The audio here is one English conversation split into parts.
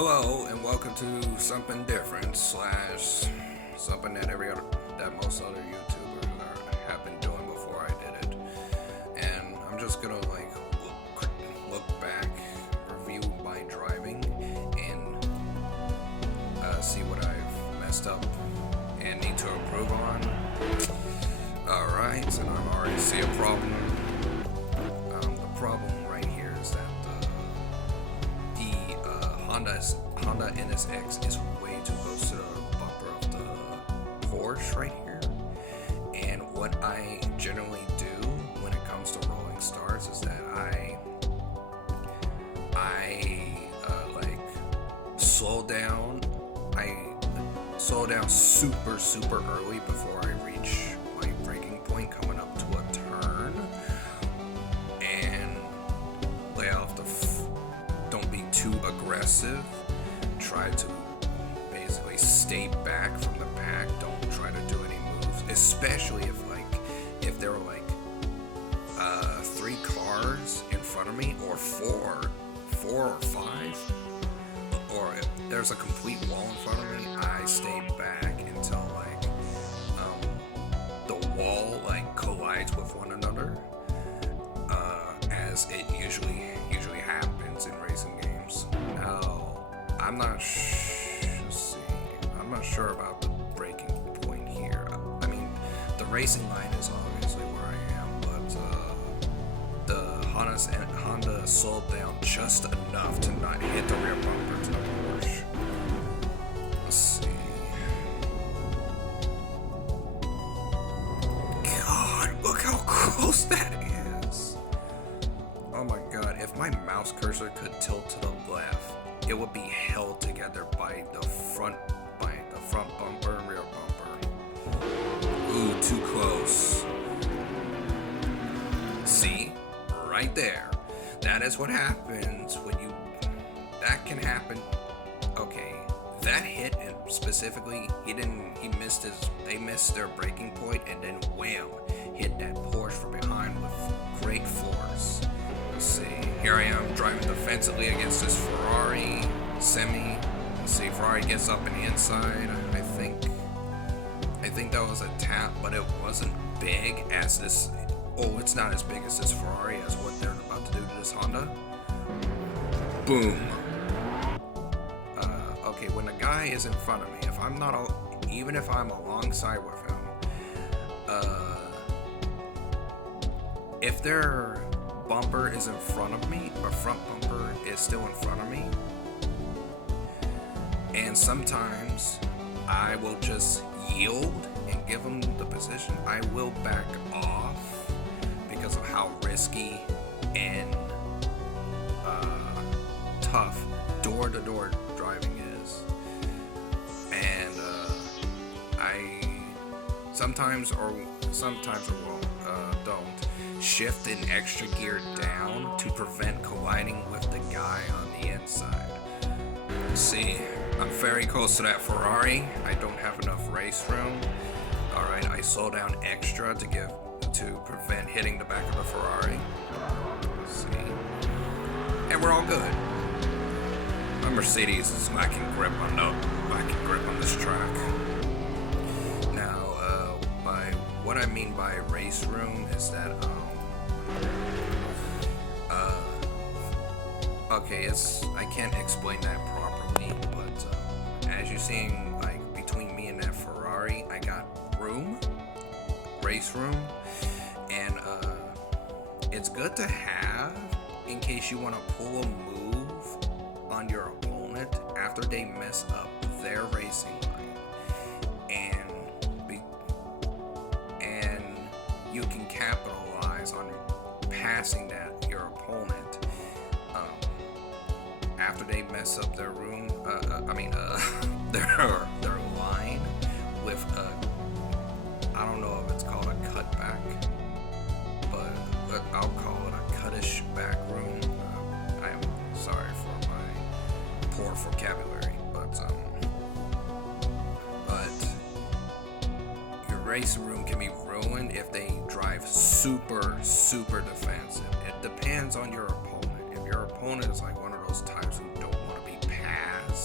Hello and welcome to something different slash something that most other YouTubers have been doing before I did it, and I'm just gonna look back, review my driving, and see what I've messed up and need to improve on. All right, and I already see a problem. The problem right here is that Honda NSX is way too close to the bumper of the Porsche right here. And what I generally do when it comes to rolling starts is that I slow down. I slow down super early before I reach my braking point coming up to a turn, and lay off don't be too aggressive. Try to basically stay back from the pack. Don't try to do any moves, especially if there were three cars in front of me, or four or five, or if there's a complete wall in front of me. I stay back until the wall collides with one another, as it usually happens in racing games. Now, I'm not sure about the breaking point here. I mean, the racing line is obviously where I am, but the Honda slowed down just enough to not hit the rear bumper to the Porsche. Let's see. God, look how close that is. Oh my God, if my mouse cursor could tilt to the left, it would be held together by the front bumper and rear bumper. Ooh, too close. See? Right there. That is what happens when you... That can happen. Okay, that hit, and specifically, they missed their braking point, and then wham, hit that Porsche from behind with great force. Let's see. Here I am driving defensively against this Ferrari semi. Let's see. Ferrari gets up in the inside. I think that was a tap, but it wasn't big as this. Oh, it's not as big as this Ferrari as what they're about to do to this Honda. Boom. Okay, when the guy is in front of me, even if I'm alongside with him, if their bumper is in front of me, or front bumper is still in front of me, and sometimes I will just yield and give them the position. I will back off because of how risky and tough door-to-door driving is, and I sometimes don't shift an extra gear down to prevent colliding with the guy on the inside. See, I'm very close to that Ferrari. I don't have enough race room. Alright, I slow down extra to prevent hitting the back of the Ferrari. See, and we're all good. My Mercedes is lacking grip on this track. Now, what I mean by race room is that okay, I can't explain that properly, but as you're seeing, between me and that Ferrari, I got race room, and it's good to have in case you want to pull a move on your opponent after they mess up their racing line, and you can capitalize on passing your opponent after they mess up their their line with I don't know if it's called a cutback, but I'll call it a cuttish back room. I am sorry for my poor vocabulary, but your race room can be ruined if they drive super defensive. It depends on your opponent. If your opponent is one of those types who don't want to be passed,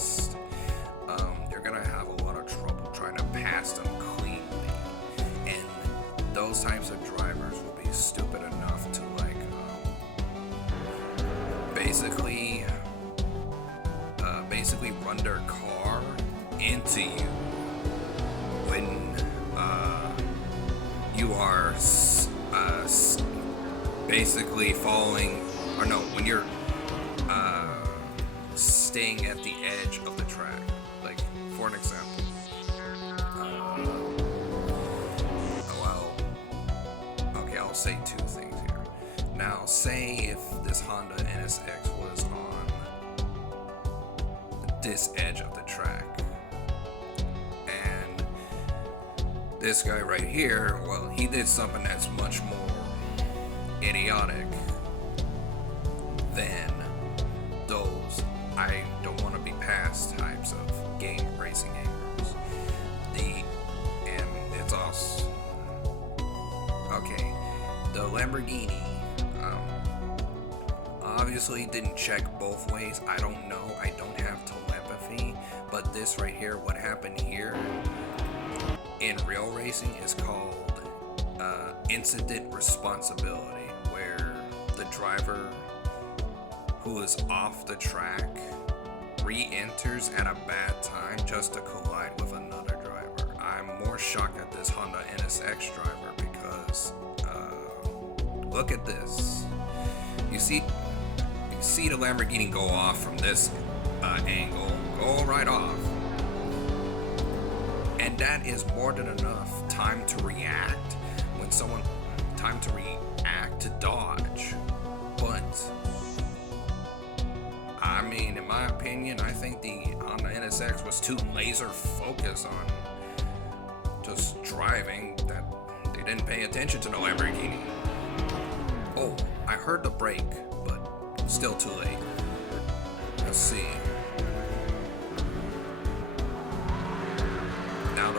basically run their car into you when you are basically following, or no, when you're staying at the edge of the track. Like, for an example, okay, I'll say two things here. Now, say if this Honda NSX was on this edge of the track, and this guy right here, well, he did something that's much more idiotic than those I don't want to be past types of game racing gamers. And it's also okay. The Lamborghini obviously didn't check both ways. I don't know. I don't have telepathy. But this right here, what happened here in real racing is called incident responsibility, where the driver who is off the track re-enters at a bad time just to collide with another driver. I'm more shocked at this Honda NSX driver because look at this. You see the Lamborghini go off from this angle, go right off, and that is more than enough time to react to dodge. But I mean, in my opinion, I think the Honda NSX was too laser focused on just driving that they didn't pay attention to the Lamborghini. Oh, I heard the brake, but still too late. Let's see. Now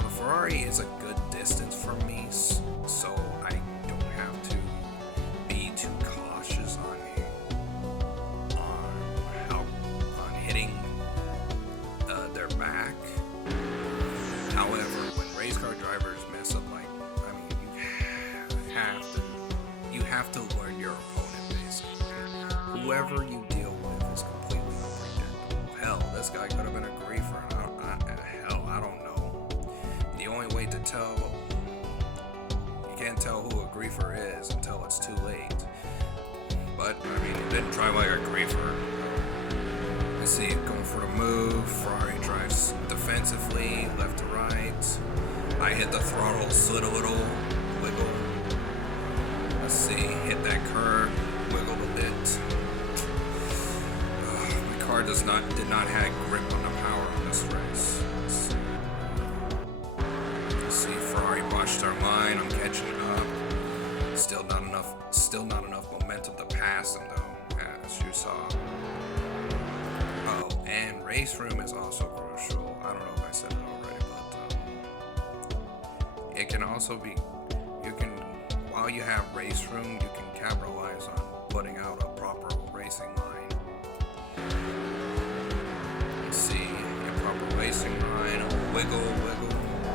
the Ferrari is a good distance from me, so I don't have to be too cautious on hitting their back. However, when race car drivers mess up, like, I mean, you have to learn your opponent, basically. Whoever you deal with is completely unpredictable. Hell, this guy could have been a griefer. I don't know. The only way to tell, you can't tell who a griefer is until it's too late. But, I mean, it didn't drive like a griefer. Let's see, going for the move. Ferrari drives defensively, left to right. I hit the throttle, slid a little, wiggle. Let's see, hit that curb, wiggled a bit. My car did not have grip on the power on this race. Let's see, Ferrari botched their line. I'm catching up. Still not enough momentum to pass them though, as you saw. Oh, and race room is also crucial. I don't know if I said it already, but it can also be, while you have race room, you can capitalize on putting out a proper racing line. Let's see, improper racing line, wiggle,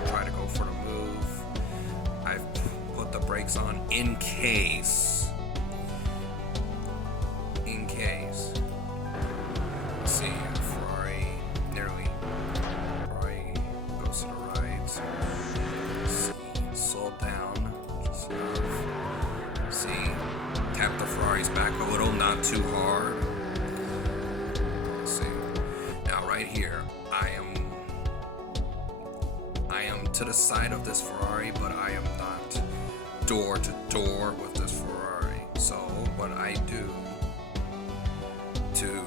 try to go for the move. I've put the brakes on in case. Let's see, Ferrari goes to the right. Let's see, slow down just enough. See, tap the Ferrari's back a little, not too hard. Let's see. Now right here, I am to the side of this Ferrari, but I am not door to door with this Ferrari. So what I do to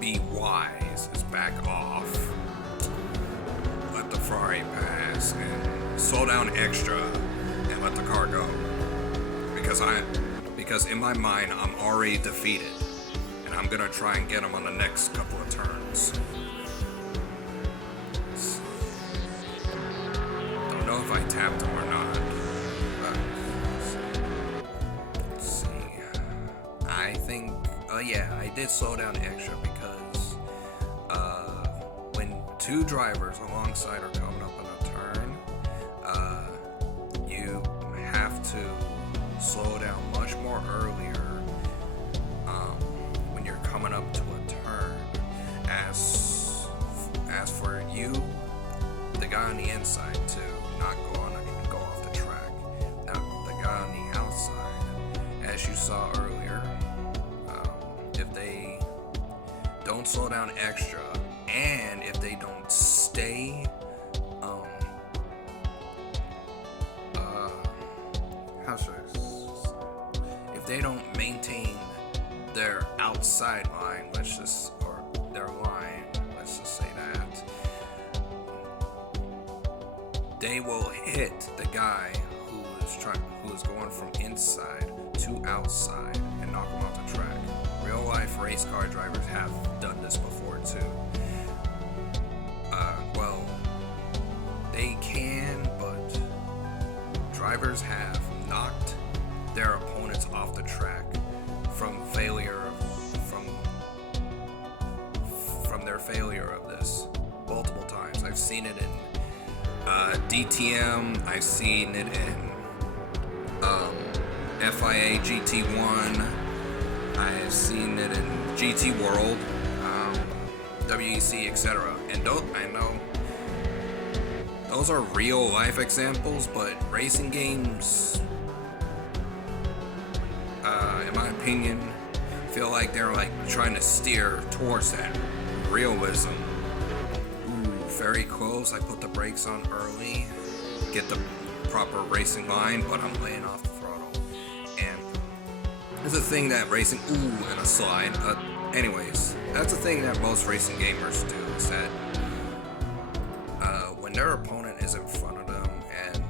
be wise is back off, let the Ferrari pass, and slow down extra, and let the car go. Because in my mind, I'm already defeated, and I'm gonna try and get him on the next couple of turns. Don't know if I tapped him or not. Let's see. I think, yeah, I did slow down extra because when two drivers alongside are coming up on a turn, you have to slow down much more earlier on the inside to not go off the track. Now the guy on the outside, as you saw earlier, if they don't slow down extra, and if they don't stay, if they don't maintain their outside line, or their line, let's just say that, they will hit the guy who is going from inside to outside and knock him off the track. Real life race car drivers have done this before too. Well, they can, but drivers have knocked their opponents off the track from their failure of this multiple times. I've seen it in DTM, I've seen it in FIA GT1, I've seen it in GT World, WEC, etc. And I know those are real life examples, but racing games, in my opinion, feel like they're like trying to steer towards that realism. Ooh, very close. I put the brakes on early, get the proper racing line, but I'm laying off the throttle. And there's a thing that racing, and a slide. Anyways, that's the thing that most racing gamers do, is that when their opponent is in front of them and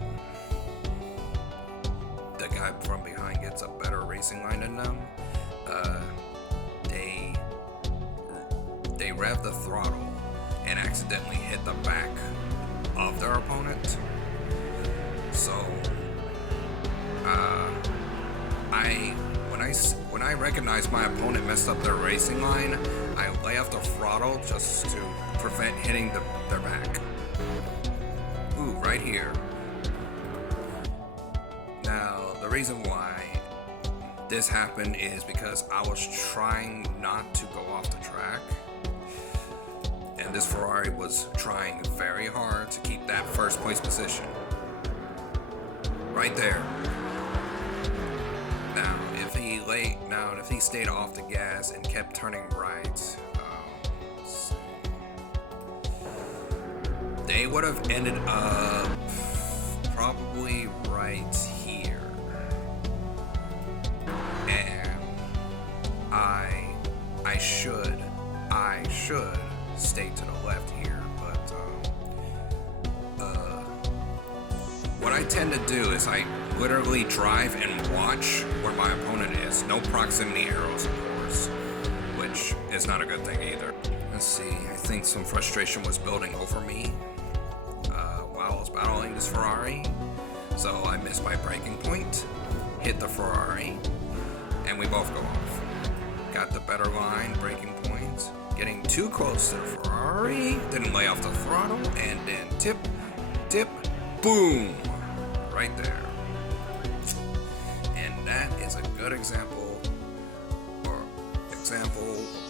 the guy from behind gets a better racing line than them, they rev the throttle and accidentally hit the back of their opponent. So when I recognize my opponent messed up their racing line, I lay off the throttle just to prevent hitting their back. Ooh, right here. Now, the reason why this happened is because I was trying not to go off the track, and this Ferrari was trying very hard to keep that first place position. Right there. Now, if he stayed off the gas and kept turning right, let's see, they would have ended up probably right here. And I should stay to the left here, but what I tend to do is I literally drive and watch where my opponent is. No proximity arrows, of course, which is not a good thing either. Let's see, I think some frustration was building over me while I was battling this Ferrari. So I missed my braking point, hit the Ferrari, and we both go off. Got the better line, braking points, getting too close to the Ferrari, didn't lay off the throttle, and then tip, boom, right there. And that is a good example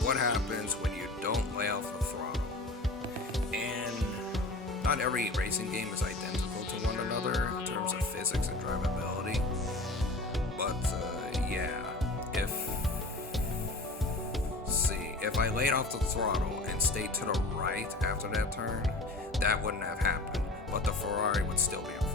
what happens when you don't lay off the throttle. And not every racing game is identical to one another in terms of physics and drivability, but if I laid off the throttle and stayed to the right after that turn, that wouldn't have happened, but the Ferrari would still be in